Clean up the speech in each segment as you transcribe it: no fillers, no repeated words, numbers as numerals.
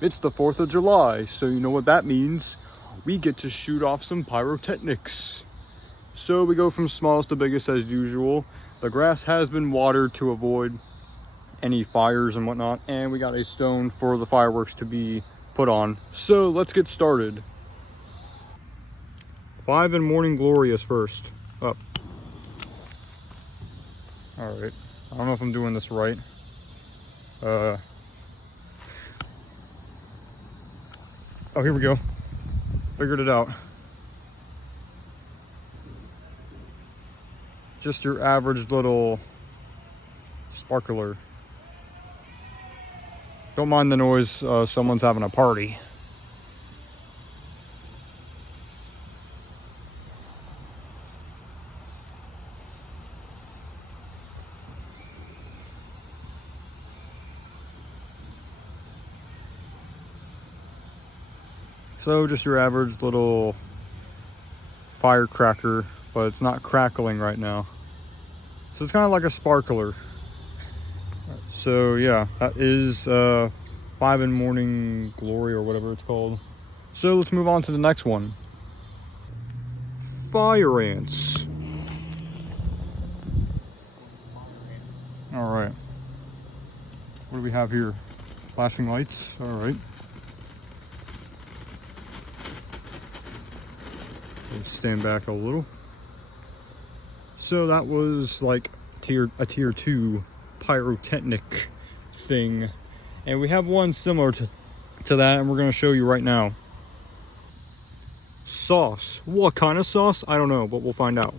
It's the 4th of July, so you know what that means. We get to shoot off some pyrotechnics. So we go from smallest to biggest as usual. The grass has been watered to avoid any fires and whatnot, and we got a stone for the fireworks to be put on. So let's get started. 5 in morning glory is first up. All right, I don't know if I'm doing this right. Oh, here we go. Figured it out. Just your average little sparkler. Don't mind the noise, someone's having a party. So just your average little firecracker, but it's not crackling right now. So it's kind of like a sparkler. So yeah, that is 5 in morning glory or whatever it's called. So let's move on to the next one. Fire ants. All right. What do we have here? Flashing lights. All right. Stand back a little. So that was like a tier 2 pyrotechnic thing, and we have one similar to that, and we're going to show you right now. Sauce. What kind of sauce? I don't know, but we'll find out.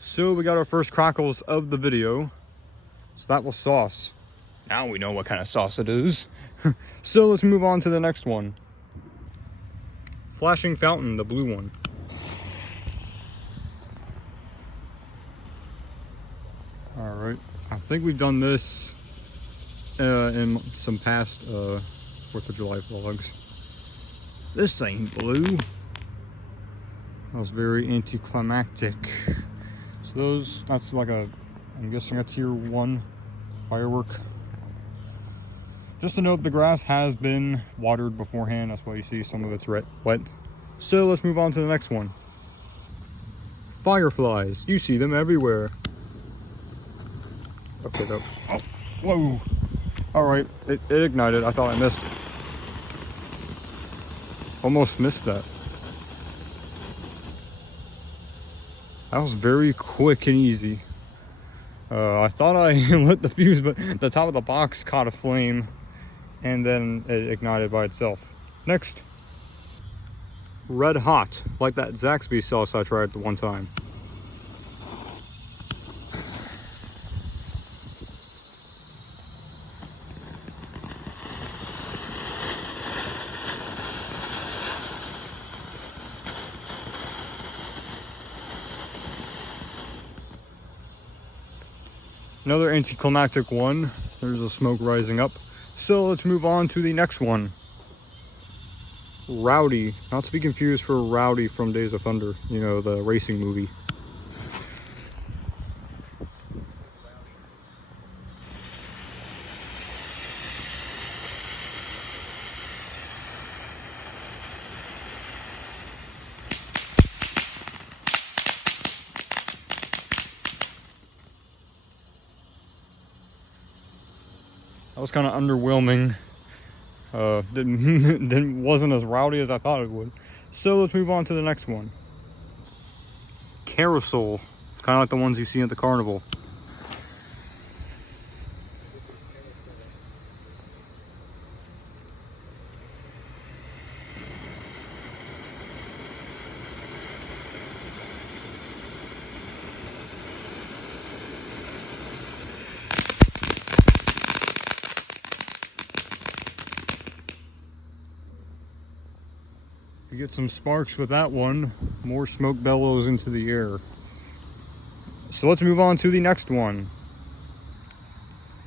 So we got our first crackles of the video. So that was sauce. Now we know what kind of sauce it is. So let's move on to the next one. Flashing fountain, the blue one. All right, I think we've done this in some past 4th of July vlogs. This ain't blue. That was very anticlimactic. So that's like I'm guessing a tier 1 firework. Just to note, the grass has been watered beforehand. That's why you see some of it's wet. So let's move on to the next one. Fireflies. You see them everywhere. Okay, though. Oh, whoa. All right, it ignited. I thought I missed. Almost missed that. That was very quick and easy. I thought I lit the fuse, but the top of the box caught a flame and then it ignited by itself. Next. Red hot, like that Zaxby sauce I tried the one time. Another anticlimactic one. There's a smoke rising up. So let's move on to the next one. Rowdy, not to be confused for Rowdy from Days of Thunder, you know, the racing movie. That was kind of underwhelming. Wasn't as rowdy as I thought it would. So let's move on to the next one. Carousel, kind of like the ones you see at the carnival. You get some sparks with that one, more smoke bellows into the air. So let's move on to the next one.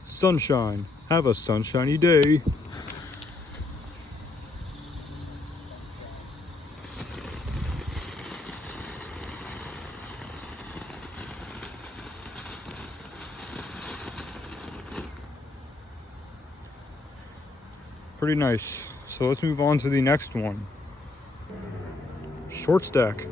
Sunshine. Have a sunshiny day. pretty nice. So let's move on to the next one. Short stack.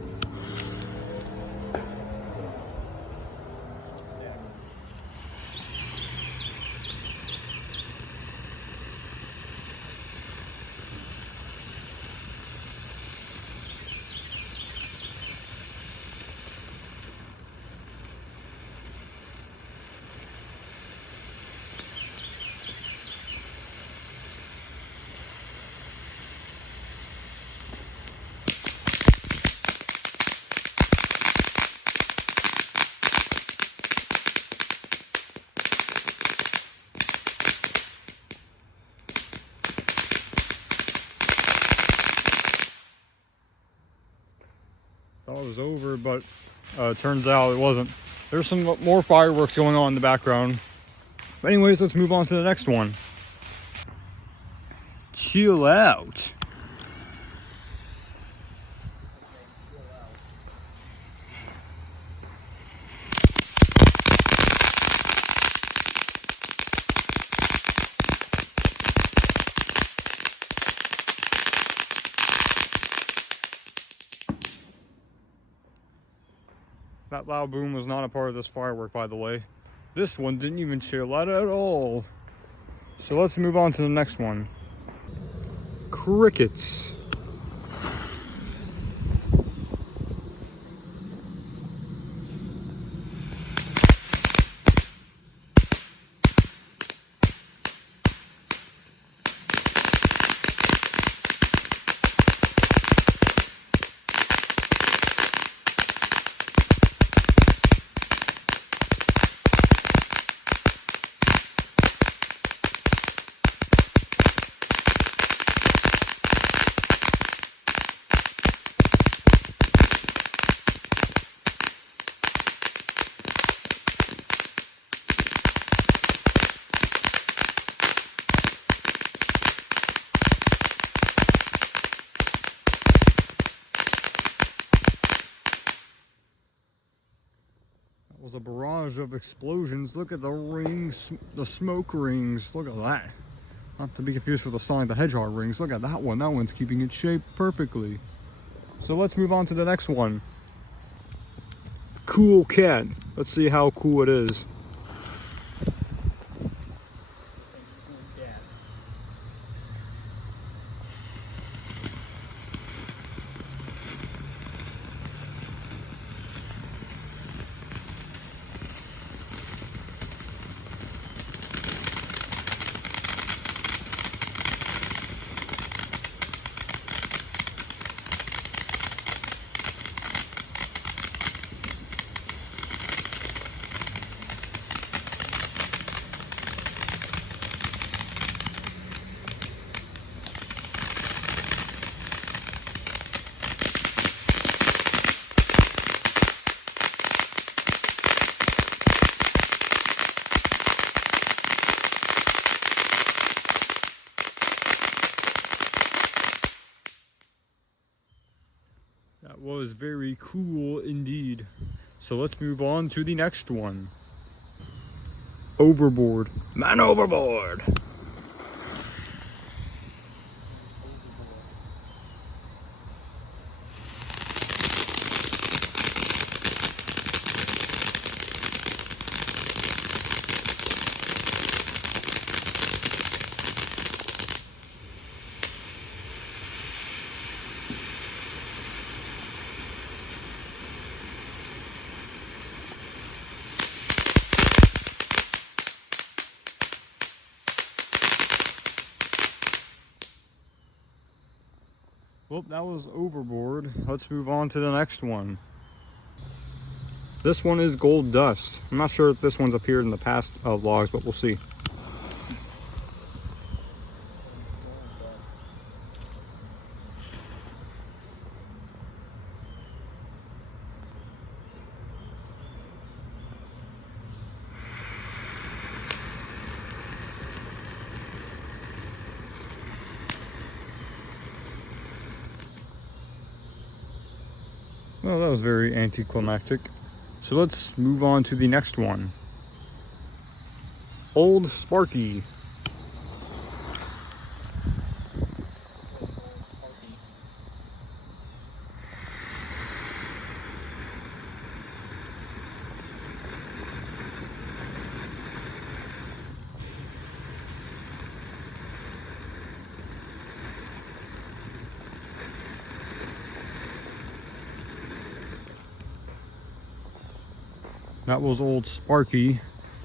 Thought it was over, but turns out it wasn't. There's some more fireworks going on in the background. But anyways, let's move on to the next one. Chill out. That loud boom was not a part of this firework, by the way. This one didn't even chill out at all. So let's move on to the next one. Crickets. Was a barrage of explosions. Look at the rings, the smoke rings. Look at that. Not to be confused with the Sonic the Hedgehog rings. Look at that one. That one's keeping its shape perfectly. So let's move on to the next one. Cool cat. Let's see how cool it is. That was very cool indeed. So let's move on to the next one. Overboard. Man overboard! Well, that was overboard. Let's move on to the next one. This one is gold dust. I'm not sure if this one's appeared in the past vlogs, but we'll see. Well, that was very anticlimactic. So let's move on to the next one. Old Sparky. That was old Sparky.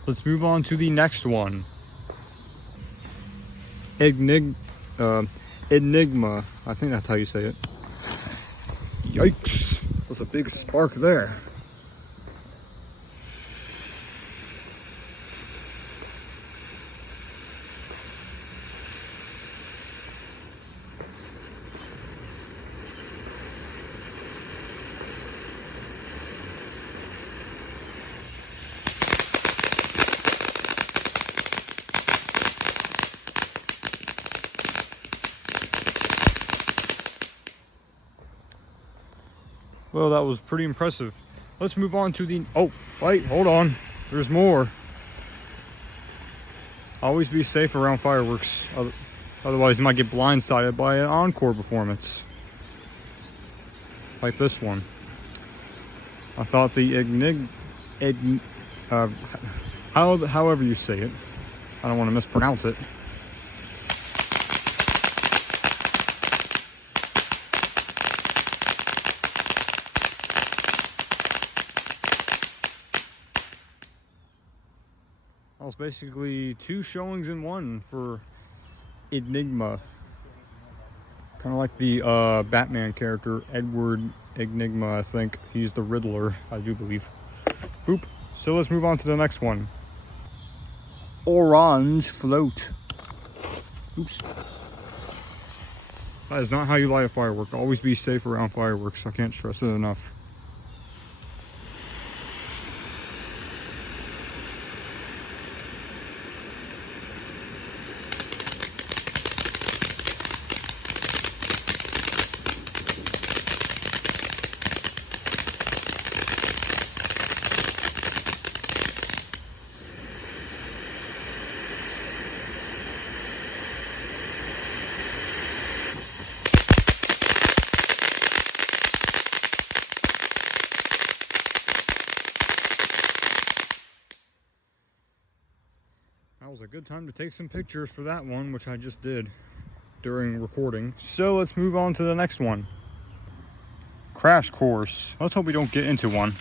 Let's move on to the next one. Enigma. I think that's how you say it. Yikes. There's a big spark there. Well, that was pretty impressive. Let's move on to the... Oh, wait, hold on. There's more. Always be safe around fireworks. Otherwise, you might get blindsided by an encore performance. Like this one. I thought the however you say it. I don't want to mispronounce it. That was basically 2 showings in one for Enigma. Kind of like the Batman character, Edward Enigma, I think. He's the Riddler, I do believe. Boop. So let's move on to the next one. Orange float. Oops. That is not how you light a firework. Always be safe around fireworks. I can't stress it enough. That was a good time to take some pictures for that one, which I just did during recording. So let's move on to the next one. Crash course. Let's hope we don't get into one.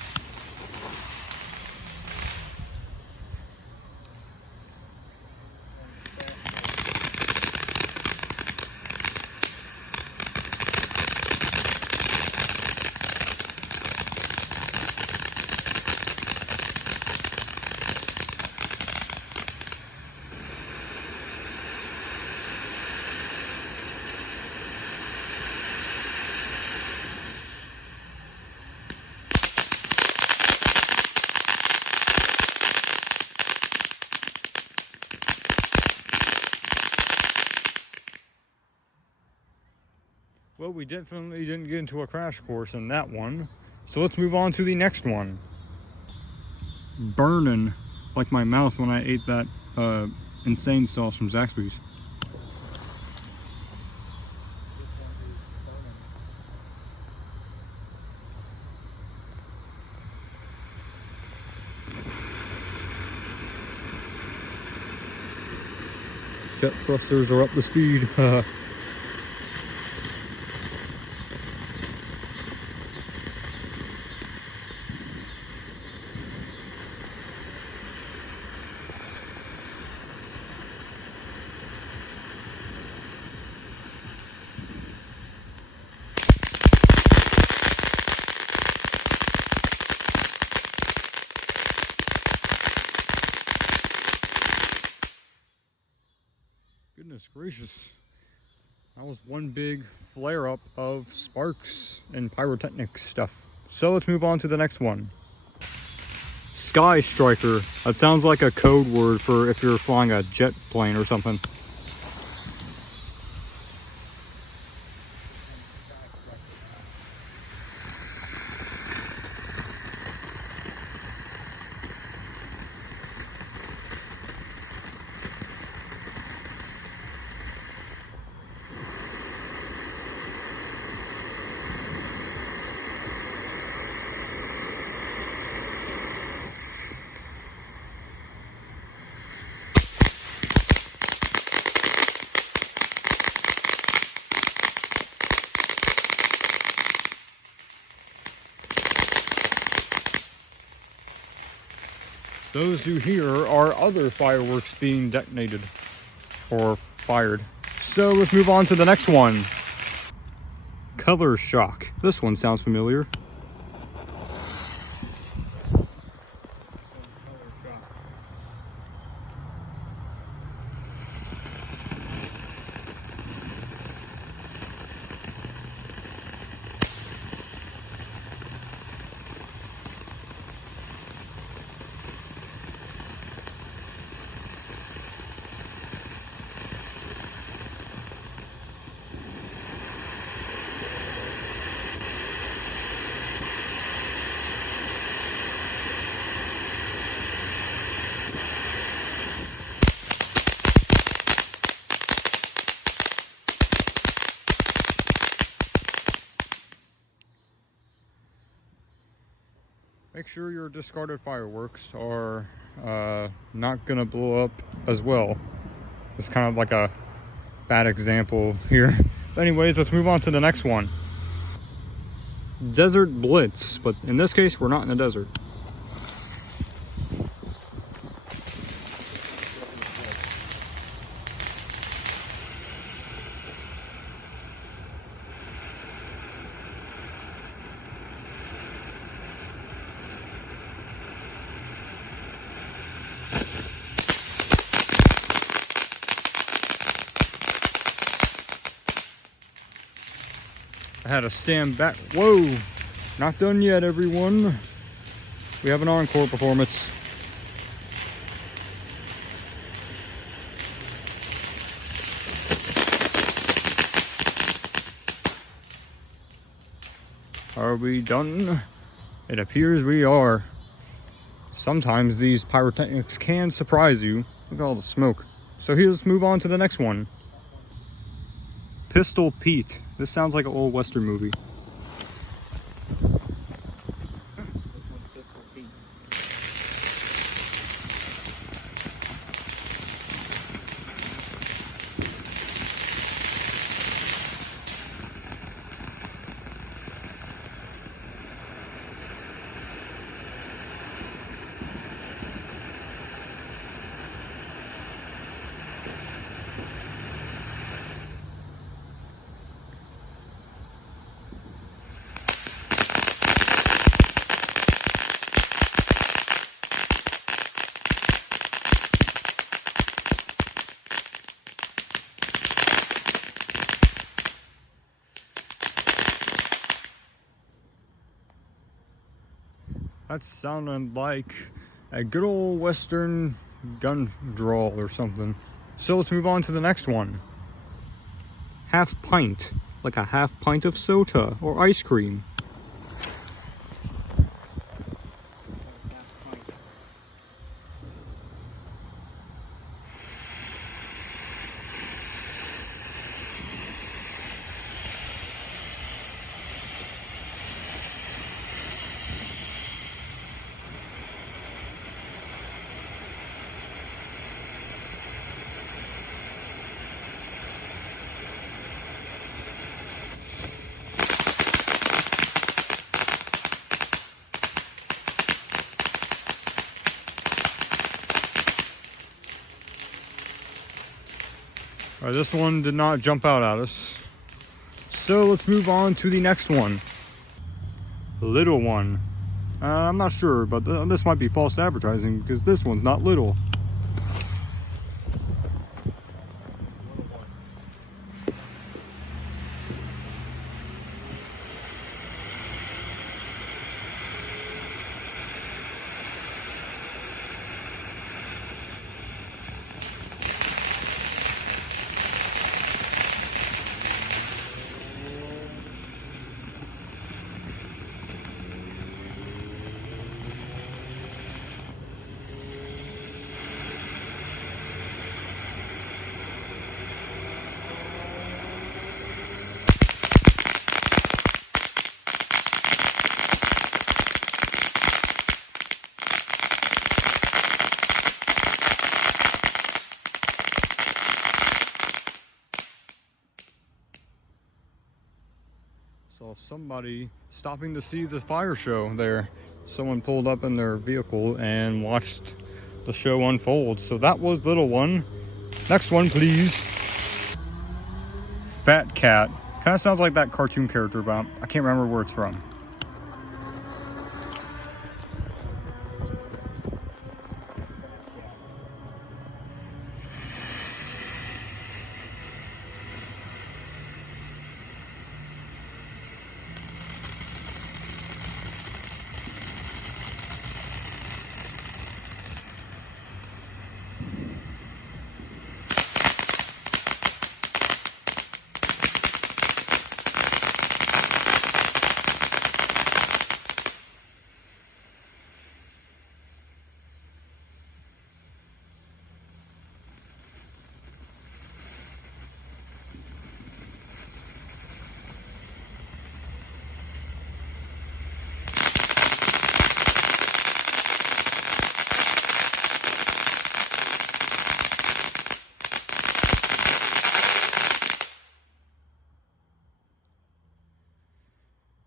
Well, we definitely didn't get into a crash course in that one. So let's move on to the next one. Burning like my mouth when I ate that insane sauce from Zaxby's. Jet thrusters are up the speed. Goodness gracious. That was one big flare-up of sparks and pyrotechnic stuff. So let's move on to the next one. Sky Striker. That sounds like a code word for if you're flying a jet plane or something. Those you hear are other fireworks being detonated or fired. So let's move on to the next one. Color shock. This one sounds familiar. Make sure your discarded fireworks are not gonna blow up as well. It's kind of like a bad example here. But anyways, let's move on to the next one. Desert Blitz, but in this case, we're not in the desert. I had to stand back. Whoa, not done yet, everyone. We have an encore performance. Are we done? It appears we are. Sometimes these pyrotechnics can surprise you. Look at all the smoke. So here, let's move on to the next one. Pistol Pete. This sounds like an old Western movie. That sounded like a good old Western gun drawl or something. So let's move on to the next one. Half pint, like a half pint of soda or ice cream. Alright, this one did not jump out at us. So let's move on to the next one. Little one. I'm not sure, but this might be false advertising because this one's not little. Saw somebody stopping to see the fire show there. someone pulled up in their vehicle and watched the show unfold. So that was little one. Next one, please. Fat Cat. Kind of sounds like that cartoon character, but I can't remember where it's from.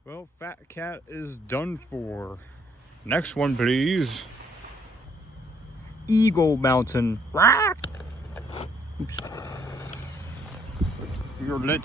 Well, Fat Cat is done for. Next one, please. Eagle Mountain. Oops. You're lit.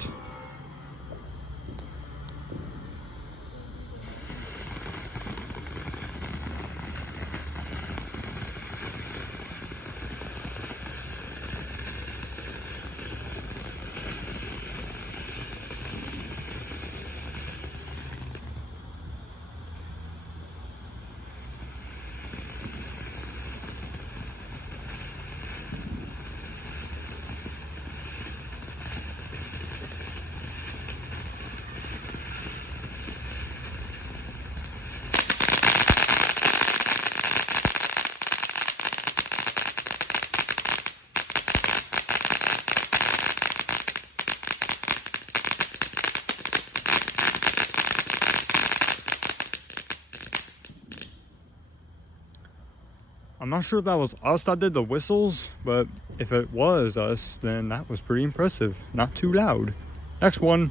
I'm not sure if that was us that did the whistles, but if it was us, then that was pretty impressive. Not too loud. Next one.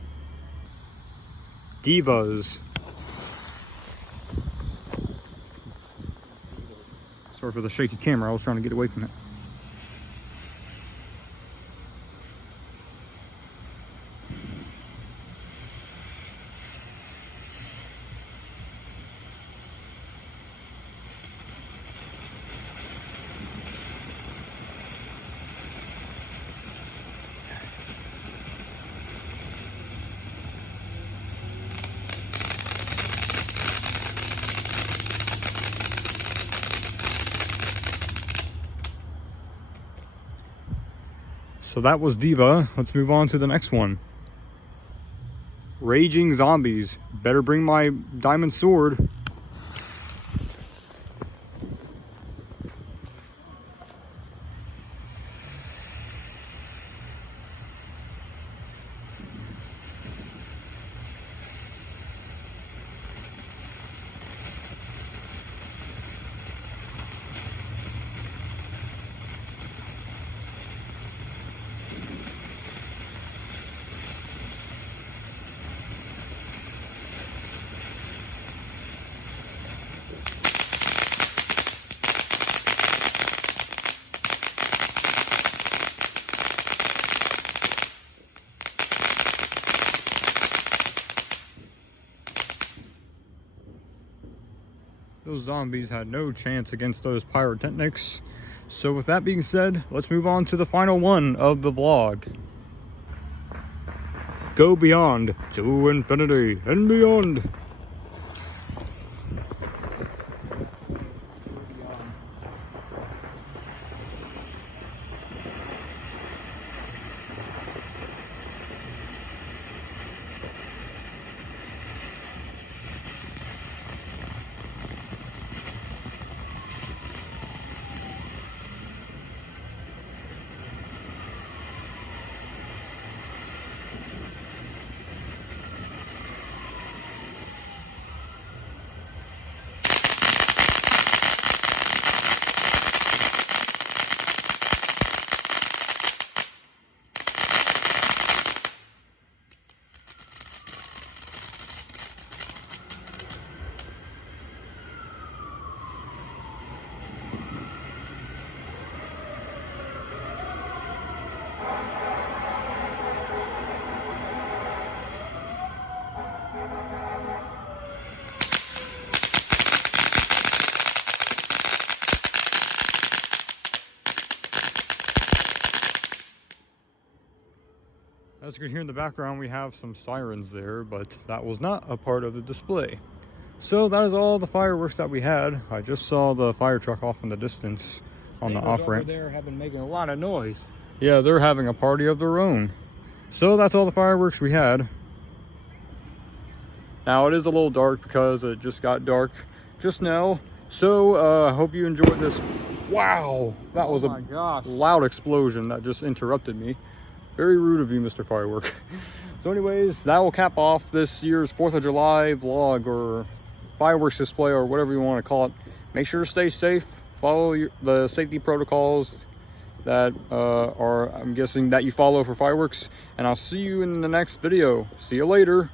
Divas. Sorry for the shaky camera, I was trying to get away from it. So that was Diva. Let's move on to the next one. Raging Zombies. Better bring my diamond sword. Those zombies had no chance against those pyrotechnics. So with that being said, let's move on to the final one of the vlog. Go beyond to infinity and beyond. As you can hear in the background, we have some sirens there, but that was not a part of the display. So that is all the fireworks that we had. I just saw the fire truck off in the distance on the off-ramp. There have been making a lot of noise. Yeah, they're having a party of their own. So that's all the fireworks we had. Now it is a little dark because it just got dark just now. So I hope you enjoyed this. Wow, that was a loud explosion that just interrupted me. Very rude of you, Mr. Firework. So anyways, that will cap off this year's 4th of July vlog or fireworks display or whatever you want to call it. Make sure to stay safe. Follow the safety protocols that I'm guessing that you follow for fireworks. And I'll see you in the next video. See you later.